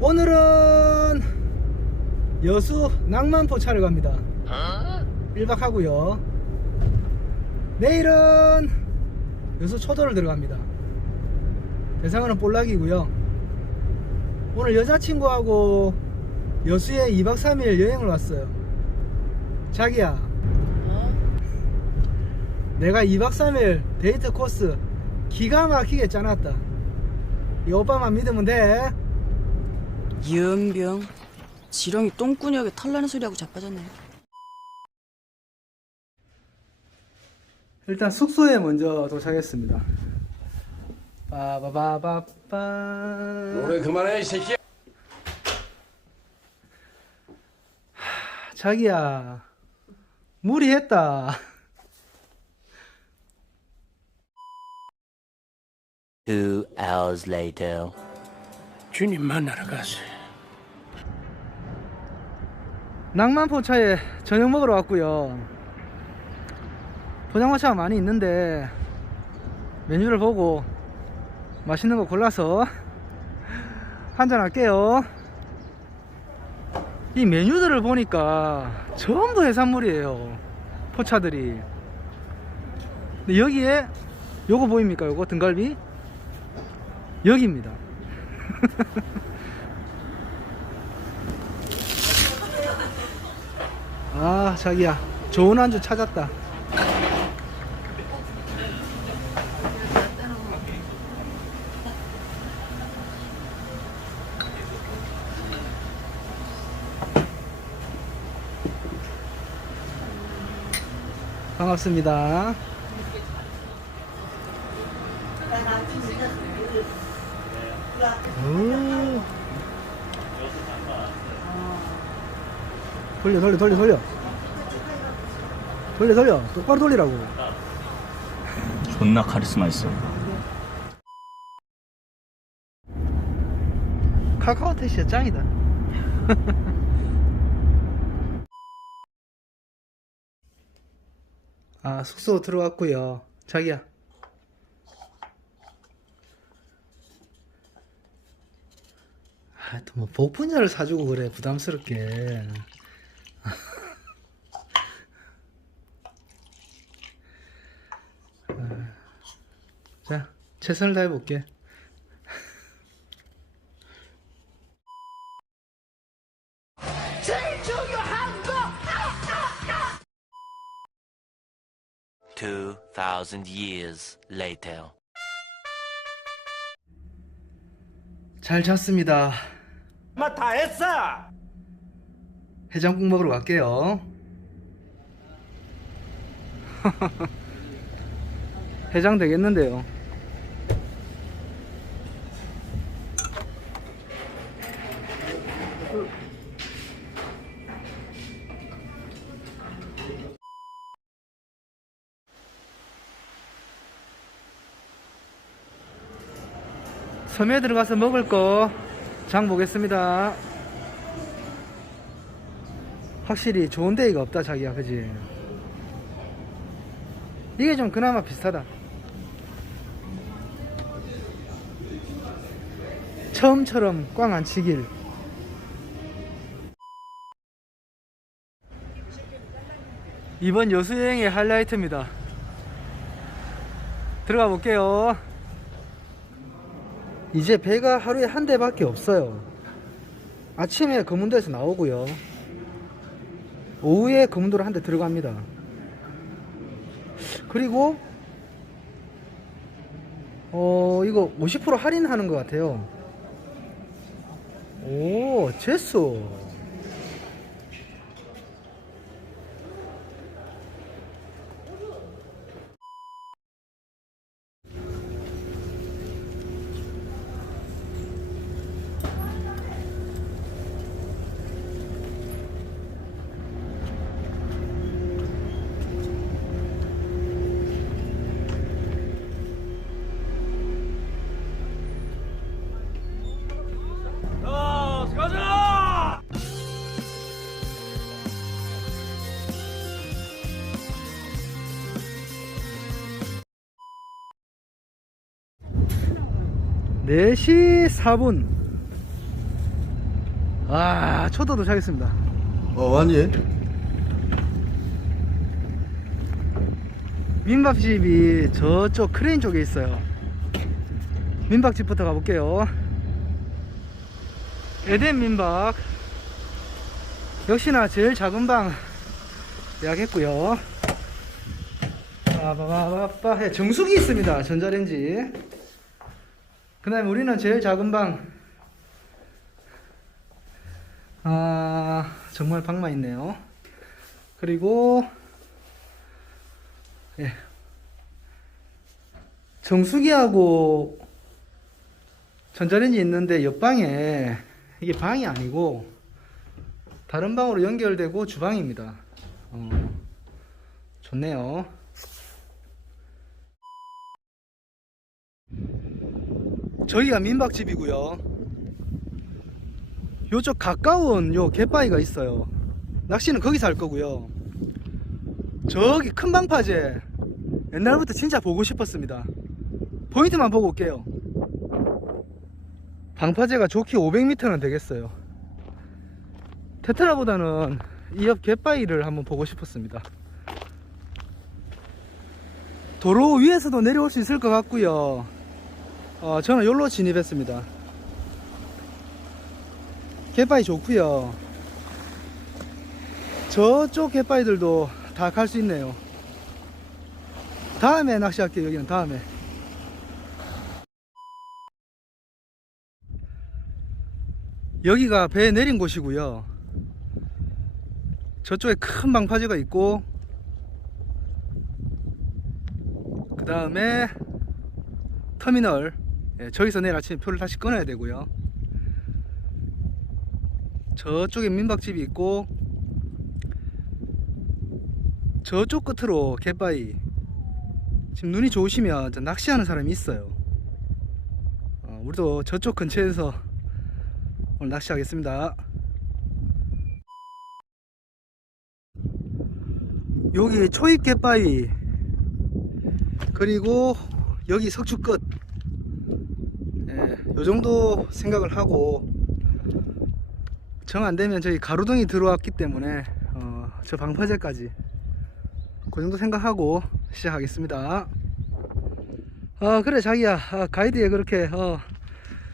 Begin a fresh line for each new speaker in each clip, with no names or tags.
오늘은 여수 낭만포 차를 갑니다. 1박 하고요. 내일은 여수 초도를 들어갑니다. 대상어는 볼락이고요. 오늘 여자친구하고 여수에 2박 3일 여행을 왔어요. 자기야. 내가 2박 3일 데이트 코스 기가 막히게 짜놨다. 이 오빠만 믿으면 돼
연병 지렁이 똥꾸녕에 털나는 소리하고 자빠졌네
일단 숙소에 먼저 도착했습니다. 빠바바바빠.
노래 그만해 이 새끼야
자기야, 무리했다.
Two hours later.
주님 만나러 가세
낭만포차에 저녁 먹으러 왔고요. 포장마차가 많이 있는데 메뉴를 보고 맛있는 거 골라서 한잔 할게요. 이 메뉴들을 보니까 전부 해산물이에요. 포차들이. 근데 여기에 요거 보입니까? 요거 등갈비? 여기입니다. 아 자기야. 좋은 안주 찾았다. 반갑습니다. 오. 돌려 돌려 돌려 돌려. 돌려 돌려. 똑바로 돌리라고.
존나 카리스마 있어.
카카오 택시가 짱이다. 아 숙소 들어왔고요. 자기야. 아또 뭐 복분자를 사주고 그래 부담스럽게 아, 자 최선을 다해 볼게
Two thousand years later.
잘 잤습니다
마다 했어
해장국 먹으러 갈게요. 해장 되겠는데요. 섬에 들어가서 먹을 거 장 보겠습니다. 확실히 좋은 데가 없다 자기야. 그지? 이게 좀 그나마 비슷하다. 처음처럼 꽝 안 치길. 이번 여수 여행의 하이라이트입니다. 들어가 볼게요 이제 배가 하루에 한 대밖에 없어요 아침에 검은도에서 나오고요 오후에 검은도로 한 대 들어갑니다. 그리고 어 이거 50% 할인하는 것 같아요. 오 제수. 네시 4분. 아 초도 도착했습니다.
어 왔니?
민박집이 저쪽 크레인 쪽에 있어요. 민박집부터 가볼게요. 에덴 민박. 역시나 제일 작은 방 예약했고요. 빠바바바빠 예, 정수기 있습니다. 전자레인지 그 다음에 우리는 제일 작은 방 아, 정말 방만 있네요. 그리고, 예. 정수기하고 전자레인지 있는데 옆방에 이게 방이 아니고 다른 방으로 연결되고 주방입니다. 어, 좋네요. 저희가 민박집이고요. 요쪽 가까운 요 갯바위가 있어요. 낚시는 거기서 할 거고요. 저기 큰 방파제 옛날부터 진짜 보고 싶었습니다. 포인트만 보고 올게요. 방파제가 좋게 500m는 되겠어요. 테트라보다는 이 옆 갯바위를 한번 보고 싶었습니다. 도로 위에서도 내려올 수 있을 것 같고요. 어, 저는 여기로 진입했습니다. 갯바위 좋고요. 저쪽 갯바위들도 다 갈 수 있네요. 다음에 낚시할게요 여기는 다음에. 여기가 배 내린 곳이고요. 저쪽에 큰 방파제가 있고 그 다음에 터미널 예, 저기서 내일 아침에 표를 다시 끊어야 되고요. 저쪽에 민박집이 있고 저쪽 끝으로 갯바위. 지금 눈이 좋으시면 저 낚시하는 사람이 있어요. 어, 우리도 저쪽 근처에서 오늘 낚시하겠습니다. 여기 초입 갯바위 그리고 여기 석주 끝 예, 요정도 생각을 하고 정 안되면 저희 가로등이 들어왔기 때문에 어, 저 방파제까지 그 정도 생각하고 시작하겠습니다. 아 그래 자기야. 아, 가이드에 그렇게 어,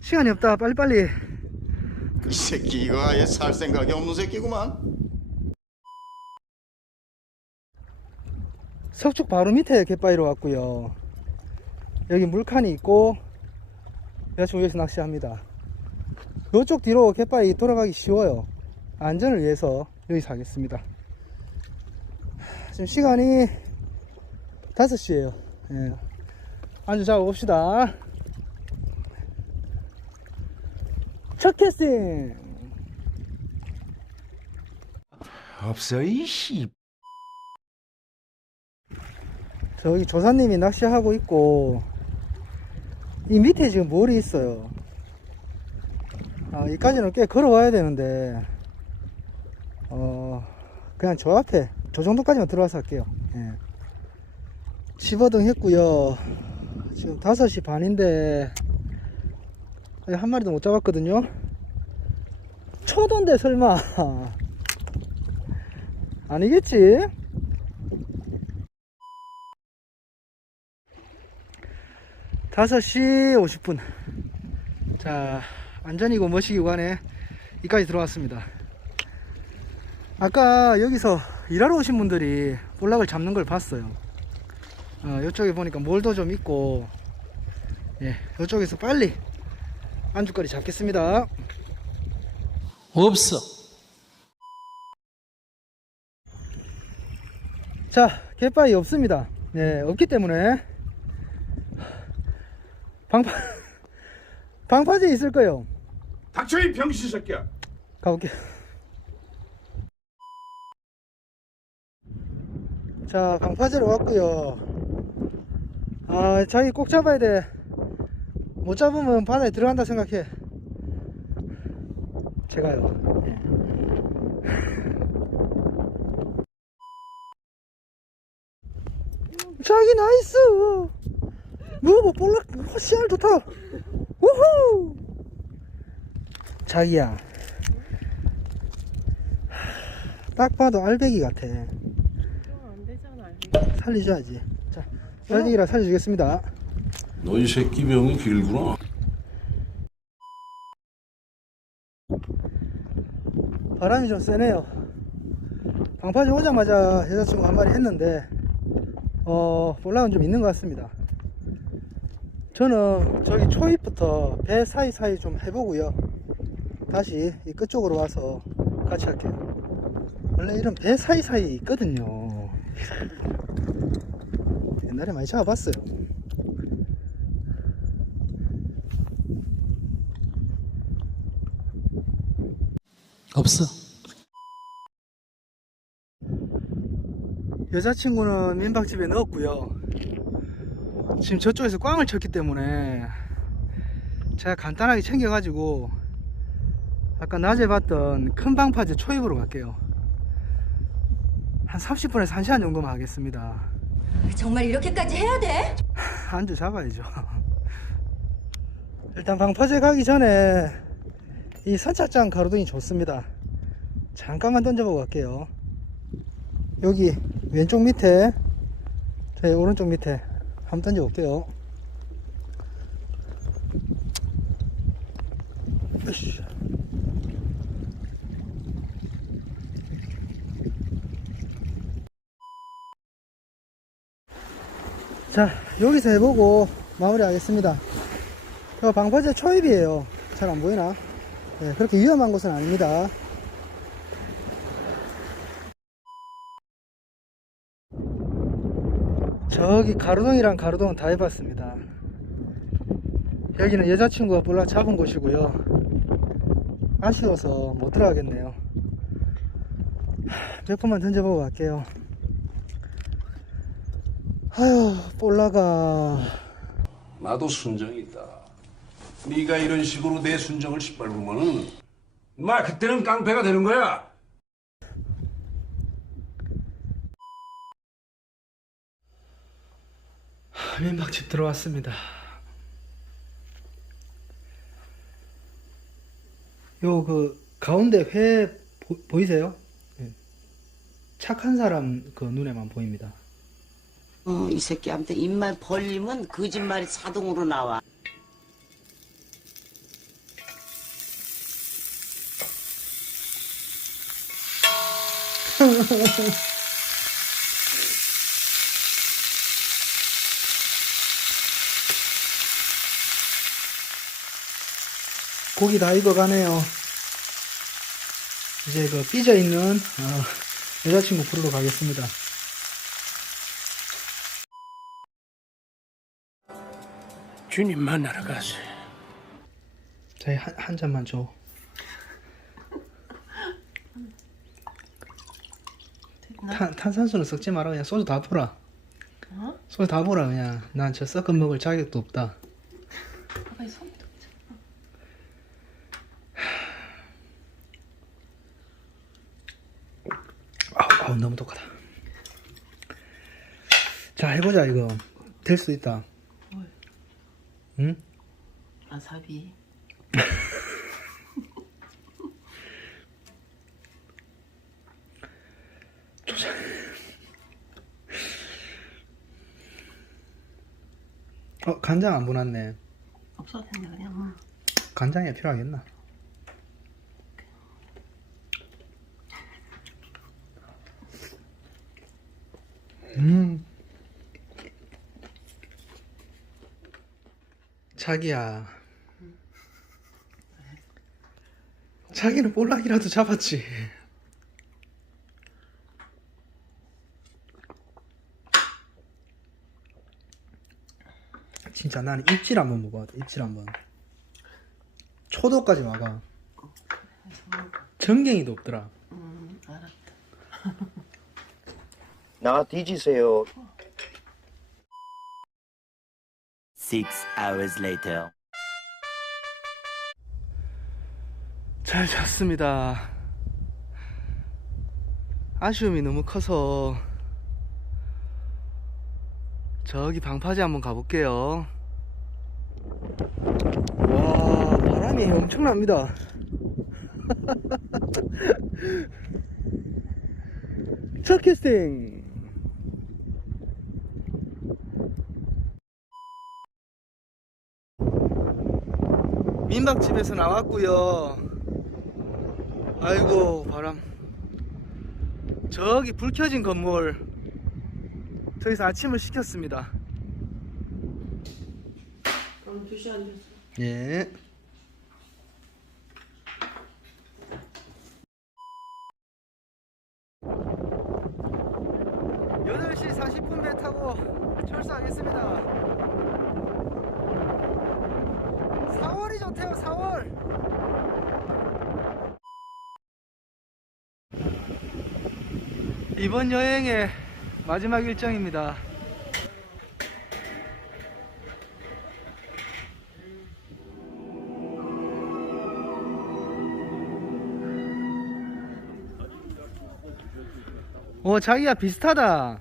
시간이 없다. 빨리빨리.
그 새끼 이거 아예 살 생각이 없는 새끼구만.
석축 바로 밑에 갯바위로 왔고요. 여기 물칸이 있고 여자친구 여기서 낚시합니다. 이쪽 뒤로 갯바위 돌아가기 쉬워요. 안전을 위해서 여기서 하겠습니다. 지금 시간이 5시에요. 예. 안주 잡아봅시다. 첫 캐스팅!
없어 이씨.
저기 조사님이 낚시하고 있고 이 밑에 지금 몰이 있어요. 아, 이까지는 꽤 걸어와야 되는데 어 그냥 저 앞에 저 정도까지만 들어와서 할게요. 예. 15등 했고요. 지금 5시 반인데 한 마리도 못 잡았거든요. 초도인데 설마. 아니겠지? 다섯 시 50분. 자, 안전이고 멋이기 간에 이까지 들어왔습니다. 아까 여기서 일하러 오신 분들이 볼락을 잡는 걸 봤어요. 어, 이쪽에 보니까 몰도 좀 있고, 예, 이쪽에서 빨리 안주거리 잡겠습니다.
없어.
자, 갯바위 없습니다. 네, 없기 때문에 방파 방파제 있을 거예요.
닥쳐 이 병신 새끼야.
가볼게요. 자, 방파제로 왔고요. 아, 자기 꼭 잡아야 돼. 못 잡으면 바다에 들어간다 생각해. 제가요. 예. 자기 나이스. 뭐, 볼락, 뭐, 씨알 좋다. 우후. 자기야. 딱 봐도 알배기 같아.
안 되잖아.
살리셔야지. 자, 알배기라 살려주겠습니다.
너 이 새끼 병이 길구나.
바람이 좀 세네요. 방파제 오자마자 여자친구 한 마리 했는데, 어, 볼락은 좀 있는 것 같습니다. 저는 저기 초입부터 배 사이사이 좀 해보고요. 다시 이 끝쪽으로 와서 같이 할게요. 원래 이런 배 사이사이 있거든요. 옛날에 많이 잡아봤어요.
없어.
여자친구는 민박집에 넣었고요. 지금 저쪽에서 꽝을 쳤기 때문에 제가 간단하게 챙겨가지고 아까 낮에 봤던 큰 방파제 초입으로 갈게요. 한 30분에서 1시간 정도만 하겠습니다.
정말 이렇게까지 해야 돼?
안주 잡아야죠. 일단 방파제 가기 전에 이 선착장 가로등이 좋습니다. 잠깐만 던져보고 갈게요. 여기 왼쪽 밑에 제 오른쪽 밑에 한번 던져 볼게요. 으쌰. 자 여기서 해보고 마무리 하겠습니다 저 방파제 초입이에요 잘 안 보이나 네, 그렇게 위험한 곳은 아닙니다 저기 가로등이랑 가로등은 다 해봤습니다. 여기는 여자친구가 볼락 잡은 곳이고요. 아쉬워서 못 들어가겠네요. 하, 몇 번만 던져보고 갈게요. 아휴 볼라가.
나도 순정이 있다. 네가 이런 식으로 내 순정을 짓밟으면은 마 그때는 깡패가 되는 거야.
민박집 들어왔습니다. 요 그 가운데 회 보, 이세요 착한 사람 그 눈에만 보입니다.
어, 이 새끼한테 입만 벌리면 거짓말이 자동으로 나와.
고기 다 익어가네요. 이제 그 삐져 있는 어, 여자친구 부르러 가겠습니다.
주님 만나러 가세.
저희 한, 한 잔만 줘. 탄, 탄산수는 섞지 마라. 그냥 소주 다 부라. 소주 다 부라 그냥. 난 저 섞어 먹을 자격도 없다. 아우, 아우 너무 독하다. 자 해보자 이거 될 수 있다. 응?
아사비.
어 간장 안 보놨네.
없어도 된다 그냥. 뭐.
간장이 필요하겠나? 음. 자기야. 자기는 볼락이라도 잡았지. 진짜 나는 입질 한번 먹어야 돼. 입질 한번. 초도까지 와가. 전갱이도 없더라.
음, 알았다.
나 뒤지세요.
Six hours later.
잘 잤습니다. 아쉬움이 너무 커서 저기 방파제 한번 가볼게요. 와 바람이 엄청납니다. 첫 캐스팅 민박집에서 나왔고요 아이고 바람 저기 불 켜진 건물 저기서 아침을 시켰습니다
그럼 2시간 됐어.
예. 여덟 시 40분 배 타고 철수하겠습니다. 4월이 좋대요, 4월. 이번 여행의 마지막 일정입니다. 오, 자기야 비슷하다.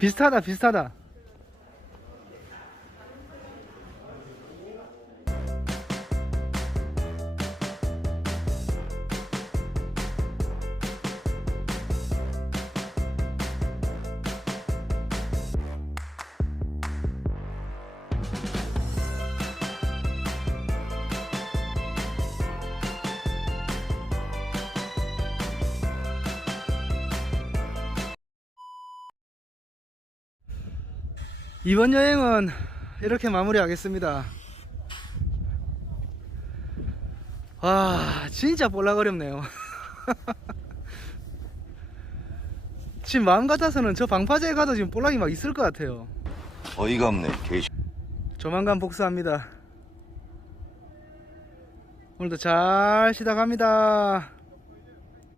비슷하다, 비슷하다. 이번 여행은 이렇게 마무리하겠습니다. 와, 진짜 볼락어렵네요. 지금 마음 같아서는 저 방파제에 가도 지금 볼락이 막 있을 것 같아요.
어이가 없네 개
조만간 복수합니다. 오늘도 잘 쉬다 갑니다.